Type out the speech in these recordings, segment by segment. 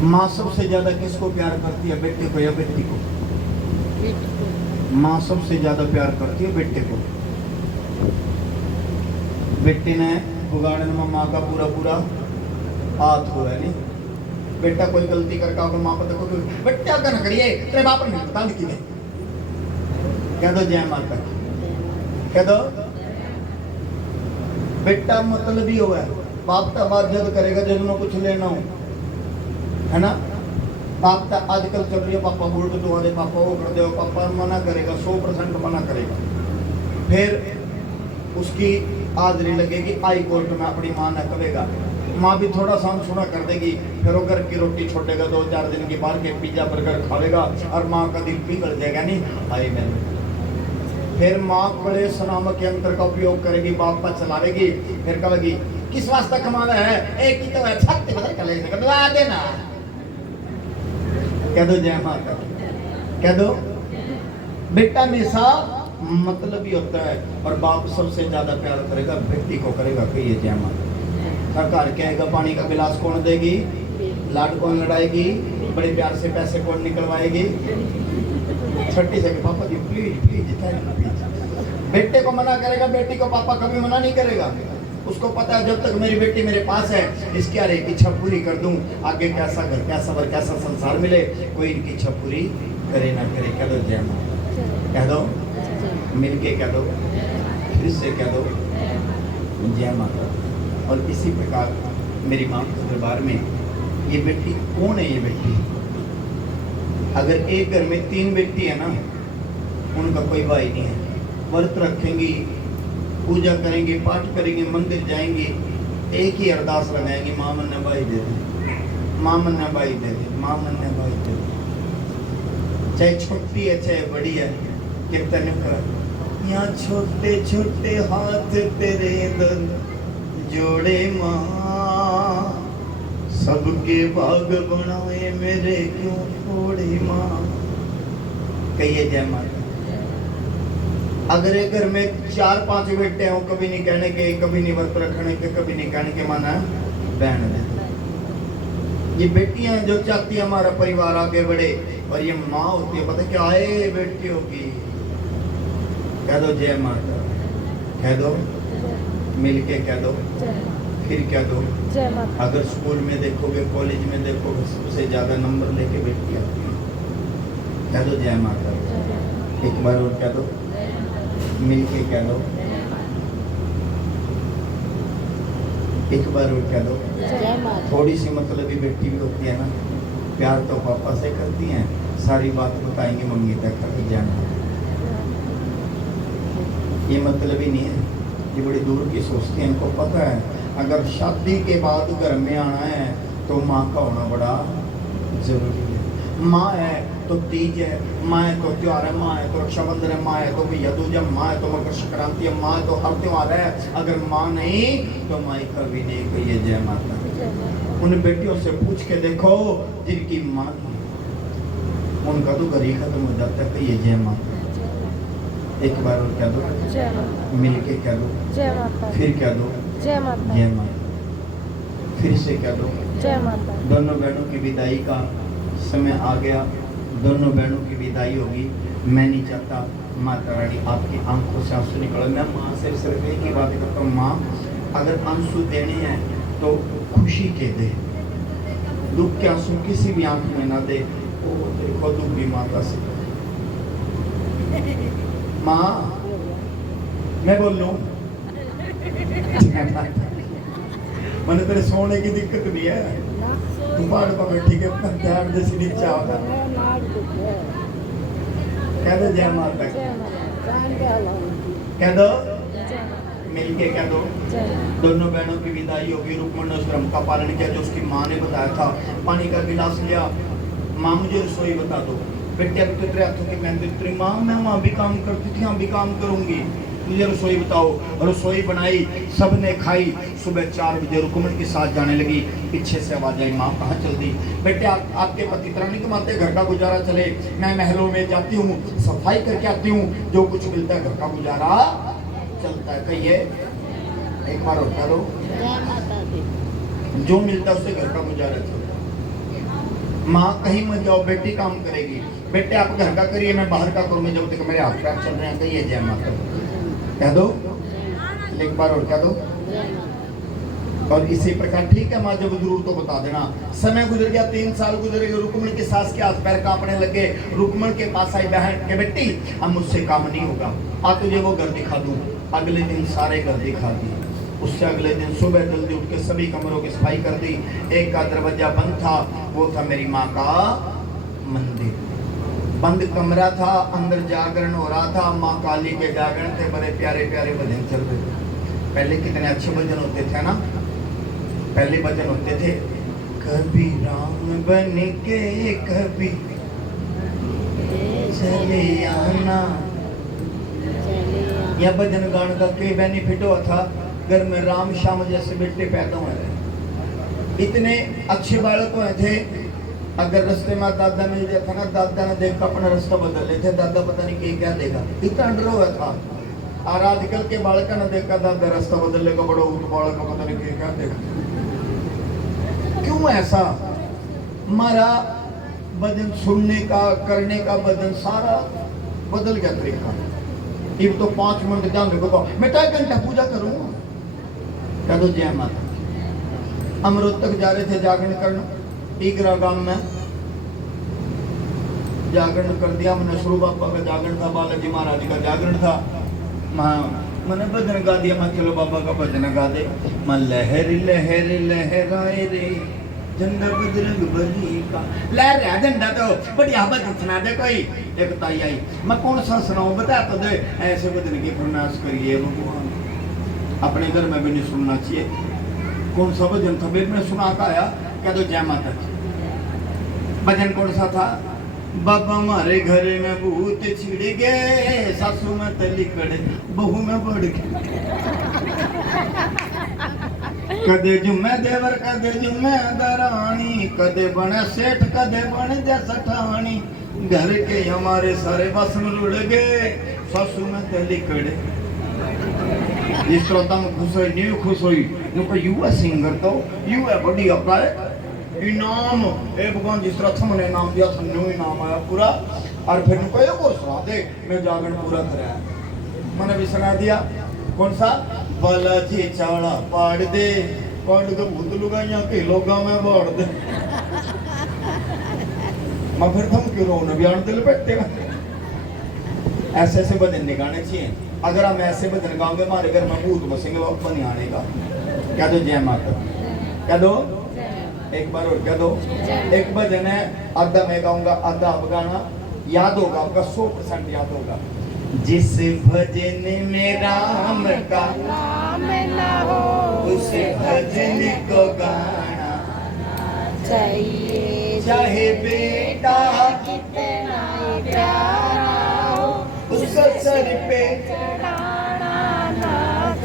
माँ सबसे ज्यादा किसको प्यार करती है, बेटे को या बेटी को? माँ सबसे ज्यादा प्यार करती है बेटे को। बेटे ने बुगाड़न में माँ का पूरा पूरा हाथ हो है नहीं। बेटा कोई गलती करके अगर माँ पता को बेटा क्या न करिए तेरे बाप ने बता दी ने कह दो जय माता की, कह दो। बेटा मतलब ही हुआ है बाप का बात जद करेगा जब उन्हें कुछ लेना हो, है ना। बाप का आजकल चल रही है पापा बोल के दो दे, पापा वो कर दो, पापा मना करेगा, 100% मना करेगा। फिर उसकी हाजरी लगेगी हाई कोर्ट में, अपनी माँ ने कहेगा, माँ भी थोड़ा साम सुना कर देगी। फिर वो घर की रोटी छोड़ेगा, 2-4 दिन के बाहर के पिज्जा बर्गर खाएगा और माँ का दिल पिघल जाएगा नहीं हाई मैंने। फिर माँ बड़े सनामक यंत्र का उपयोग करेगी, बाप पर चलावेगी, फिर कहेगी किस वास्ते कमाना है, एक ही तो है छत बदल कर लेने का दवा देना। कह दो जय माता, कह दो। बेटा हमेशा मतलब ही होता है, और बाप सबसे ज्यादा प्यार करेगा बेटी को करेगा। कहिए जय माता। सरकार कहेगा पानी का गिलास कौन देगी, लाड कौन लड़ाएगी, बड़े प्यार से पैसे कौन निकलवाएगी, छठी से पापा जी प्लीज प्लीज प्लीज। बेटे को मना करेगा, बेटी को पापा कभी मना नहीं करेगा। उसको पता है जब तक मेरी बेटी मेरे पास है इसकी हर एक इच्छा पूरी कर दूं, आगे कैसा घर कैसा वर कैसा संसार मिले, कोई इनकी इच्छा पूरी करे ना करे। कह दो जय माता, कह दो मिलके, कह दो फिर से, कह दो जय माता। और इसी प्रकार मेरी माँ के दरबार में ये बेटी कौन है, ये बेटी अगर एक घर में 3 बेटी है ना, उनका कोई भाई नहीं है, व्रत रखेंगी, पूजा करेंगे, पाठ करेंगे, मंदिर जाएंगे, एक ही अरदास लगाएंगे, माँ मन ने भाई दे दे, माँ मन ने भाई दे दे, माँ मन ने भाई दे दे। चाहे छोटी है चाहे बड़ी है, कीर्तन कर यहाँ छोटे छोटे हाथ तेरे दर जोड़े माँ, सबके भाग बनाए मेरे क्यों थोड़े माँ। कहिए जय माता। अगर एक घर में 4-5 बेटे हों, कभी नहीं कहने के, कभी नहीं व्रत रखने के, कभी नहीं कहने के माना बहन दे। ये बेटियां जो चाहती है हमारा परिवार आगे बढ़े, और ये माँ होती है पता क्या है बेटियों की। कह दो जय माता, कह दो मिलके, कह दो फिर, कह दो जय माता। अगर स्कूल में देखोगे, कॉलेज में देखोगे, सबसे ज्यादा नंबर लेके बेटियां आती हैं। कह दो जय माता, एक बार और कह दो मिलके, कह दो एक बार और कह दो जय माता। थोड़ी सी मतलब भी बेटी भी होती है ना, प्यार तो पापा से करती हैं, सारी बात बताएंगे मम्मी तक जय माता। ये मतलब ही नहीं है, ये बड़ी दूर की सोचती है, इनको पता है अगर शादी के बाद घर में आना है तो माँ का होना बड़ा जरूरी है। माँ है तो तीज है, माँ है तो त्योहार है, माँ है तो रक्षाबंधन है, माँ है तो भैया दूज है, माँ है तो मकर संक्रांति है, माँ है तो हर त्योहार है। अगर माँ नहीं तो माई कभी नहीं। कहिए जय माता। उन बेटियों से पूछ के देखो जिनकी माँ थी, उनका तो घर ही खत्म हो जाता है। कहिए जय माता। एक बार और कह दो मिलके, कह दो जय माता, फिर कह दो जय माता, जय माता, फिर से कह दो जय माता। दोनों बहनों की विदाई का समय आ गया, दोनों बहनों की विदाई होगी। मैं नहीं चाहता माता रानी आपकी आंखों से आंसू निकले। मैं माँ से सिर्फ एक ही बात करता हूँ, माँ अगर आंसू देने हैं तो खुशी के दे, दुख के आंसू किसी भी आंख में ना दे। ओ देखो दुख भी माता से। माँ मैं बोल लूं मैंने तेरे सोने की दिक्कत नहीं है, तुम पहाड़ पर बैठी के अपना ध्यान जैसे नीचे आता। कह दो जय माता, कह दो मिलके, कह दो। दोनों बहनों की विदाई होगी। रुक्मणी ने उस क्रम का पालन किया जो उसकी माँ ने बताया था। पानी का गिलास लिया, माँ मुझे रसोई बता दो। बेटे अभी तो तेरे हाथों की मेहंदी उतरी। माँ मैं वहाँ भी काम करती थी, यहाँ भी काम करूंगी, मुझे रसोई बताओ। रसोई बनाई, सबने खाई। सुबह 4 बजे रुक्मणी के साथ जाने लगी। पीछे से आवाज आई, माँ कहाँ चल दी? बेटे आपके पति तरह नहीं कमाते, घर का गुजारा चले। मैं महलों में जाती हूँ, सफाई करके आती हूँ, जो कुछ मिलता है घर का गुजारा चलता है। कहिए एक बार और करो, जो मिलता है उससे घर का गुजारा चलता है। माँ कहीं मत जाओ, बेटी काम करेगी। बेटे आप घर का करिए, मैं बाहर का करूँगी जब तक मेरे हाथ पैर चल रहे हैं। कहिए जय माता, कह दो एक बार और कह दो। और इसी प्रकार ठीक है माँ, जब जरूर तो बता देना। समय गुजर गया, 3 साल गुजर गए, रुक्मण की सास के हाथ पैर कांपने लगे। रुक्मण के पास आई बहन के बेटी अब मुझसे काम नहीं होगा, आ तुझे वो घर दिखा दूं। अगले दिन सारे घर दिखा दिए। उससे अगले दिन सुबह जल्दी उठ के सभी कमरों की सफाई कर दी। एक का दरवाजा बंद था, वो था मेरी माँ का मंदिर। बंद कमरा था, अंदर जागरण हो रहा था। माँ काली के जागरण थे, बड़े प्यारे प्यारे भजन चल रहे थे। पहले कितने अच्छे भजन होते थे ना, पहले भजन होते थे, कभी राम बन के कभी चले आना। यह भजन गाने का के बेनिफिट हुआ था, घर में राम श्याम जैसे बेटे पैदा हुए थे। इतने अच्छे बालक हुए थे। अगर रास्ते में दादा मिल जाता ना, दादा ने देखा अपना रास्ता बदल लेते। दादा पता नहीं क्या देगा, इतना डर हुआ था। और आजकल के बालक ने देखा दादा रास्ता बदलने का, बड़ा उठ बालक का पता नहीं क्या देखा। क्यों ऐसा? हमारा भजन सुनने का, करने का, भजन सारा बदल गया तरीका। अब तो 5 मिनट ध्यान रखो, मैं 1 घंटा पूजा करूंगा। कह दो जय माता। अमृत तक जा रहे थे जागरण करना, टीकरा गांव में जागरण कर दिया। मैंने शुरू बाबा का जागरण था, बालाजी महाराज का जागरण था। मैंने भजन गा दिया। मैं चलो बाबा का भजन गा दे। मैं लहर लहर लहराए रे झंडा बजरंग बली का। लहर रहा झंडा तो बढ़िया भजन सुना दे कोई। एक ताई आई, मैं कौन सा सुनाऊं बता तो दे। ऐसे भजन की फरमाइश करिए भगवान, अपने घर में भी नहीं सुनना चाहिए। कौन सा भजन था बेट में सुना का आया? कह दो जय माता। भजन कौन सा था? बाबा हमारे घर में भूत छिड़ गए, सासू में तली कड़े, बहू में बढ़ गए। कदे जुम्मे देवर कदे जुम्मे दरानी, कदे बने सेठ कदे बने जैसा ठानी। घर के हमारे सारे बसन रुड़ गए, सासू में तली कड़े। जिस तरह तुम खुश हुई, न्यू खुश हुई, यू है सिंगर तो यू है बढ़िया पाए इनाम। ए भगवान जिस तरह तुमने नाम दिया था, न्यू इनाम आया पूरा। और फिर कोई और सुना दे, मैं जागरण पूरा कराया। मैंने भी सुना दिया। कौन सा? बालाजी चाड़ा पाड़ दे, पाड़ के भूत लुगाइया के लोगा में बाढ़ दे। मैं फिर तुम क्यों रो बयान दिल बैठते हैं। ऐसे ऐसे भजन नहीं गाने चाहिए। अगर हम ऐसे भजन गाओगे हमारे घर में भूत बसेंगे, लोग नहीं आने का। कह दो जय माता, कह दो एक बार और कह दो। एक भजन है, आधा मैं गाऊंगा आधा आप गाना। याद होगा आपका, 100% याद होगा। जिस भजन में राम का नाम ना हो, उस भजन को गाना चाहिए। चाहे बेटा कितना प्यारा हो, उसको सर पे चढ़ाना ना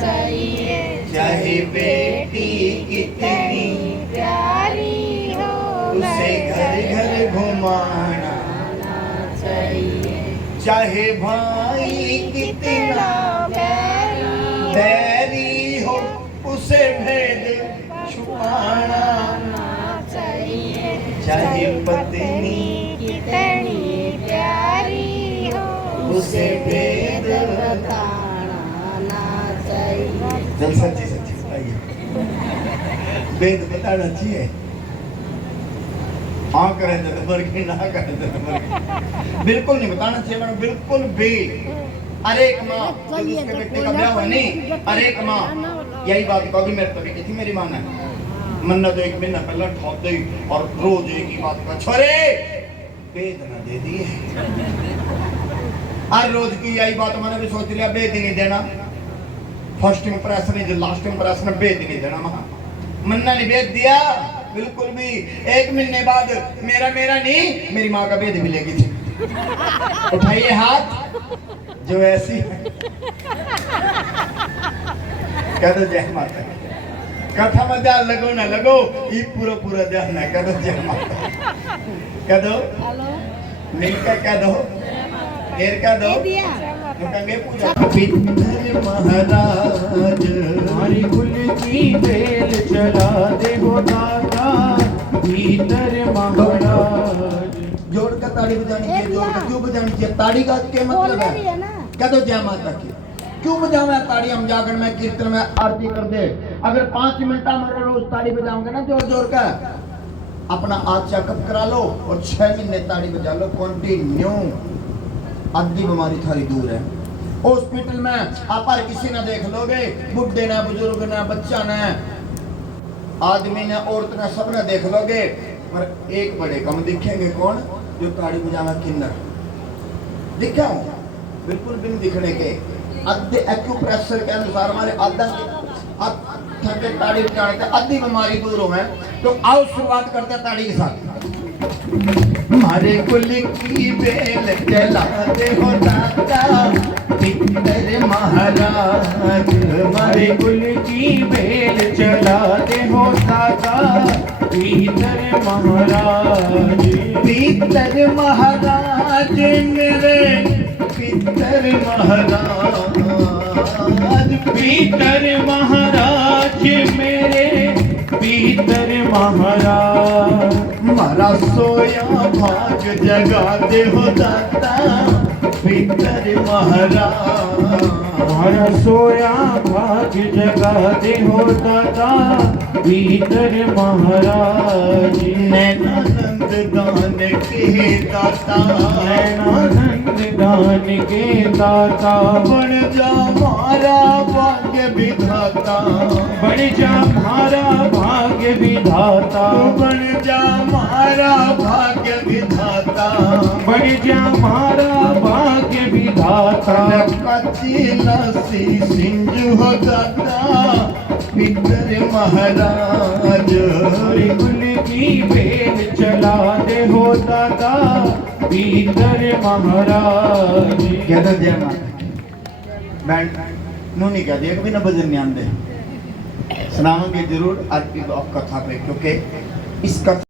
चाहिए। चाहे बेटी कितनी प्यारी हो, उसे घर घर घुमाना ना चाहिए। चाहे भाई कितना बैरी हो, उसे भेद छुपाना ना चाहिए। चाहे पत्नी कितनी प्यारी हो, उसे भेद बताना ना चाहिए। चल सच्ची सच्ची बताइए, भेद बताना चाहिए। हाँ करें तो नंबर की, ना करें तो नंबर की। बिल्कुल नहीं बताना चाहिए मैडम, बिल्कुल भी। अरे एक माँ जिसके बेटे का ब्याह हुआ नहीं, अरे एक माँ यही बात कभी मेरे तभी की थी मेरी माँ ने। मन्ना तो 1 महीना पहले ठोक दी और रोज एक ही बात का, छोरे भेद ना दे दिए। हर रोज की यही बात मैंने भी सोच लिया, भेद ही नहीं देना। फर्स्ट इंप्रेशन है जो लास्ट इंप्रेशन है, भेद ही नहीं देना। मन्ना ने भेद दिया बिल्कुल भी। 1 महीने बाद मेरा नहीं मेरी माँ का भेद मिलेगी थी। उठाइए हाथ जो ऐसी है। कह दो जय माता। कथा में ध्यान लगो ना लगो, ये पूरा ध्यान है। कह दो जय माता, कह दो मिलकर कह दो, देर कह दो। महाराज हमारी कुल की बेल चला दे गो दाता, भीतर महाराज ताड़ी बजानी चाहिए जोर के, क्यों बजानी चाहिए? ताड़ी का क्या मतलब है? कह दो जय माता की। क्यों बजावे ताड़ी? हम जाकर में कीर्तन में आरती कर दे, अगर 5 मिनट में रोज ताड़ी बजाओगे ना जोर जोर का, अपना आज चेकअप करा लो और 6 महीने ताड़ी बजा लो कंटिन्यू, आधी बीमारी थारी दूर है। हॉस्पिटल में आप हर किसी ने देख लोगे, बुढ़े ने, बुजुर्ग ने, बच्चा ने, आदमी ने, औरत ने, सब ने देख लोगे, पर एक बड़े कम दिखेंगे। कौन? जो ताड़ी बजावा किन्नर। दिखा हूं बिल्कुल भी नहीं दिखने के। आधे एक्यूप्रेशर के अनुसार हमारे आधा ठंडे ताड़ी बजाने से आधी बीमारी दूर हो। तो आओ शुरुआत करते हैं ताड़ी के साथ। हमारे कुल की बेल चलाते हो दादा पितर महाराज, हमारे कुल की बेल चलाते हो दादा पितर महाराज। पितर महाराज मेरे पितर महाराज, पितर महाराज मेरे पितर महाराज। मारा सोया भाग जगाते हो दादा पितर महाराज, हमारा सोया भाग जगाते हो दादा पितर महाराज। नैनानंद दान के दाता, नैनानंद दान के दाता, बन जा हमारा भाग्य विधाता, बन जा हमारा भाग्य विधाता, बन जा हमारा भाग्य विधाता, बन जा हमारा भाग्य विधाता। कच्ची लस्सी सिंजू हो दाता पितर महाराज, हमारे कुल की बेल चला दे हो दादा पितर महाराज। कह दो जय माता। बैंड नू नहीं कह दिया, कभी ना भजन नहीं आते, सुनाओगे जरूर आज की कथा पे, क्योंकि इस कथा